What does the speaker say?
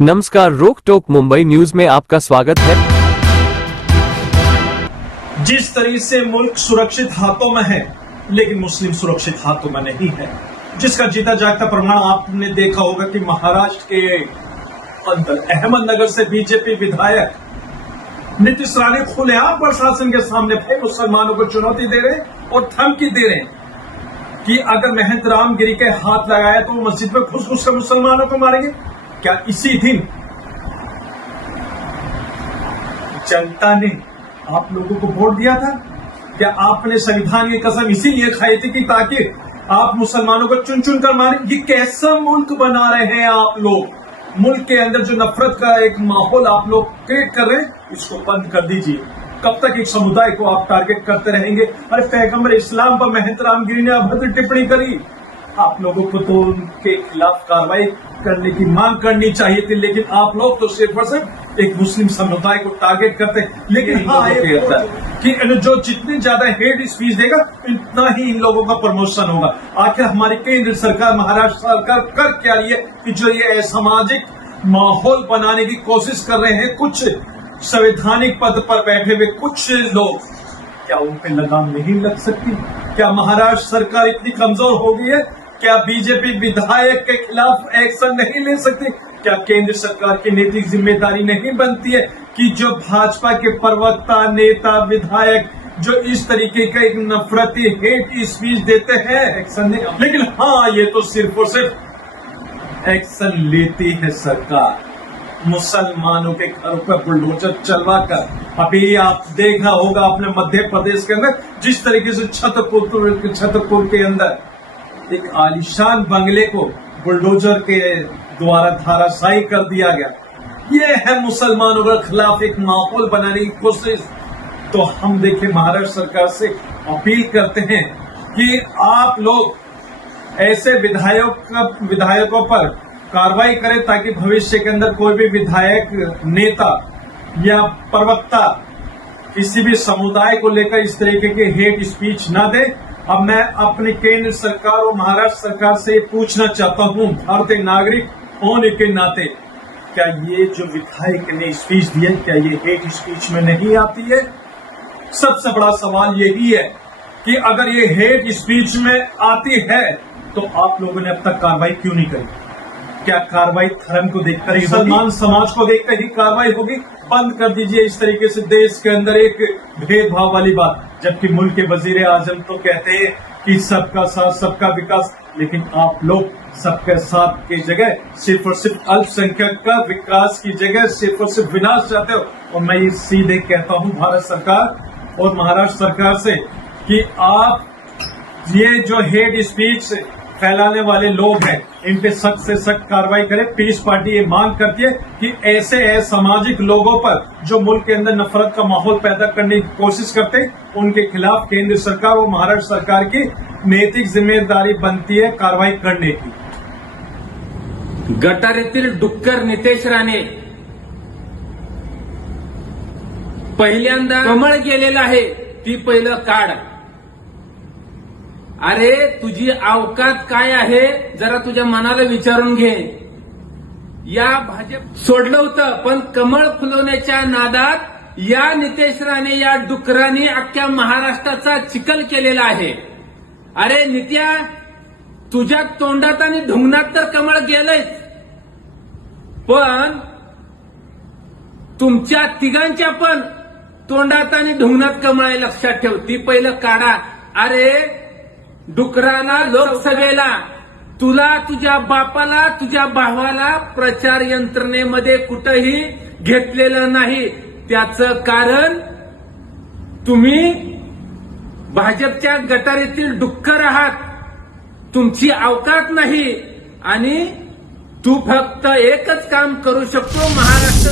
नमस्कार, रोक टोक मुंबई न्यूज में आपका स्वागत है। जिस तरीके से मुल्क सुरक्षित हाथों में है, लेकिन मुस्लिम सुरक्षित हाथों में नहीं है, जिसका जीता जागता प्रमाण आपने देखा होगा कि महाराष्ट्र के अंदर अहमदनगर से बीजेपी विधायक नीतीश राणे खुलेआम प्रशासन के सामने भाई मुसलमानों को चुनौती दे रहे और धमकी दे रहे हैं कि अगर महंत रामगिरी के हाथ लगाया तो वो मस्जिद में घुस घुस कर मुसलमानों को मारेंगे। क्या इसी दिन जनता ने आप लोगों को वोट दिया था? क्या आपने संविधान की कसम इसीलिए खाई थी कि ताकि आप मुसलमानों को चुन चुन कर मारें? ये कैसा मुल्क बना रहे हैं आप लोग? मुल्क के अंदर जो नफरत का एक माहौल आप लोग क्रिएट कर रहे हैं, इसको बंद कर दीजिए। कब तक एक समुदाय को आप टारगेट करते रहेंगे? अरे पैगंबर इस्लाम पर महंत रामगिरी ने अभद्र टिप्पणी करी, आप लोगों को तो उनके खिलाफ कार्रवाई करने की मांग करनी चाहिए थी, लेकिन आप लोग तो सिर्फ और सिर्फ एक मुस्लिम समुदाय को टारगेट करते हैं। लेकिन हाँ, ये कहता है कि जो जितनी ज्यादा हेट स्पीच देगा इतना ही इन लोगों का प्रमोशन होगा। आखिर हमारी केंद्र सरकार, महाराष्ट्र सरकार कर क्या रही है कि जो ये असामाजिक माहौल बनाने की कोशिश कर रहे हैं कुछ संवैधानिक पद पर बैठे हुए कुछ लोग, क्या उन पे लगाम नहीं लग सकती? क्या महाराष्ट्र सरकार इतनी कमजोर हो गई है? क्या बीजेपी विधायक के खिलाफ एक्शन नहीं ले सकती? क्या केंद्र सरकार की नैतिक जिम्मेदारी नहीं बनती है कि जो भाजपा के प्रवक्ता, नेता, विधायक जो इस तरीके का एक नफरती हेट स्पीच देते हैं, एक्शन नहीं? लेकिन हाँ, ये तो सिर्फ और सिर्फ एक्शन लेती है सरकार मुसलमानों के घरों पर बुलडोजर चलवा कर। अभी आप देखा होगा अपने मध्य प्रदेश के अंदर जिस तरीके से छतरपुर के अंदर एक आलीशान बंगले को बुलडोजर के द्वारा धाराशायी कर दिया गया। ये है मुसलमानों के खिलाफ एक माहौल बनाने की कोशिश। तो हम देखिए महाराष्ट्र सरकार से अपील करते हैं कि आप लोग ऐसे विधायकों पर कार्रवाई करें ताकि भविष्य के अंदर कोई भी विधायक, नेता या प्रवक्ता किसी भी समुदाय को लेकर इस तरीके के हेट स्पीच ना दे। अब मैं अपनी केंद्र सरकार और महाराष्ट्र सरकार से पूछना चाहता हूं, भारतीय नागरिक होने के नाते, क्या ये जो विधायक ने स्पीच दिया, क्या ये हेट स्पीच में नहीं आती है? सबसे बड़ा सवाल यही है कि अगर ये हेट स्पीच में आती है तो आप लोगों ने अब तक कार्रवाई क्यों नहीं करी? क्या कार्रवाई धर्म को देखकर, मुसलमान समाज को देखकर ही कार्रवाई होगी? बंद कर दीजिए इस तरीके से देश के अंदर एक भेदभाव वाली बात। जबकि मुल्क के वजीर आजम तो कहते हैं कि सबका साथ सबका विकास, लेकिन आप लोग सबके साथ की जगह सिर्फ और सिर्फ अल्पसंख्यक का विकास की जगह सिर्फ और सिर्फ विनाश चाहते हो। और मैं ये सीधे कहता हूं भारत सरकार और महाराष्ट्र सरकार से कि आप ये जो हेट स्पीच फैलाने वाले लोग हैं, इन पे सख्त से सख्त कार्रवाई करें। पीस पार्टी ये मांग करती है कि ऐसे असामाजिक लोगों पर जो मुल्क के अंदर नफरत का माहौल पैदा करने की कोशिश करते हैं, उनके खिलाफ केंद्र सरकार और महाराष्ट्र सरकार की नैतिक जिम्मेदारी बनती है कार्रवाई करने की। गटारीतील डुक्कर नितेश राणे पहिल्यांदा कमळ गेलेला आहे, ती पहिलं काढ। अरे तुझी अवकात काय आहे जरा तुझ्या मनाला विचारून घे। या भाजप सोडलं होतं, पण कमळ फुलवण्याच्या नादात या नितेश राणे या डुकराने अख्ख्या महाराष्ट्राचा चिखल केलेला आहे। अरे नित्या, तुझ्या तोंडात आणि ढुंगणात तर कमळ गेलंच, पण तुमच्या तिघांच्या पण तोंडात आणि ढुंगणात कमळ आहे, लक्षात ठेव। ती पहिलं काढा। अरे डुकराला लोकसभेला, तुला, तुझ्या बापाला, तुझ्या भावाला प्रचार यंत्रणेमध्ये कुठंही घेतलेलं नाही। त्याचं कारण तुम्ही भाजपच्या गटारीतील डुक्कर आहात, तुमची अवकात नाही आणि तू फक्त एकच काम करू शकतो, महाराष्ट्र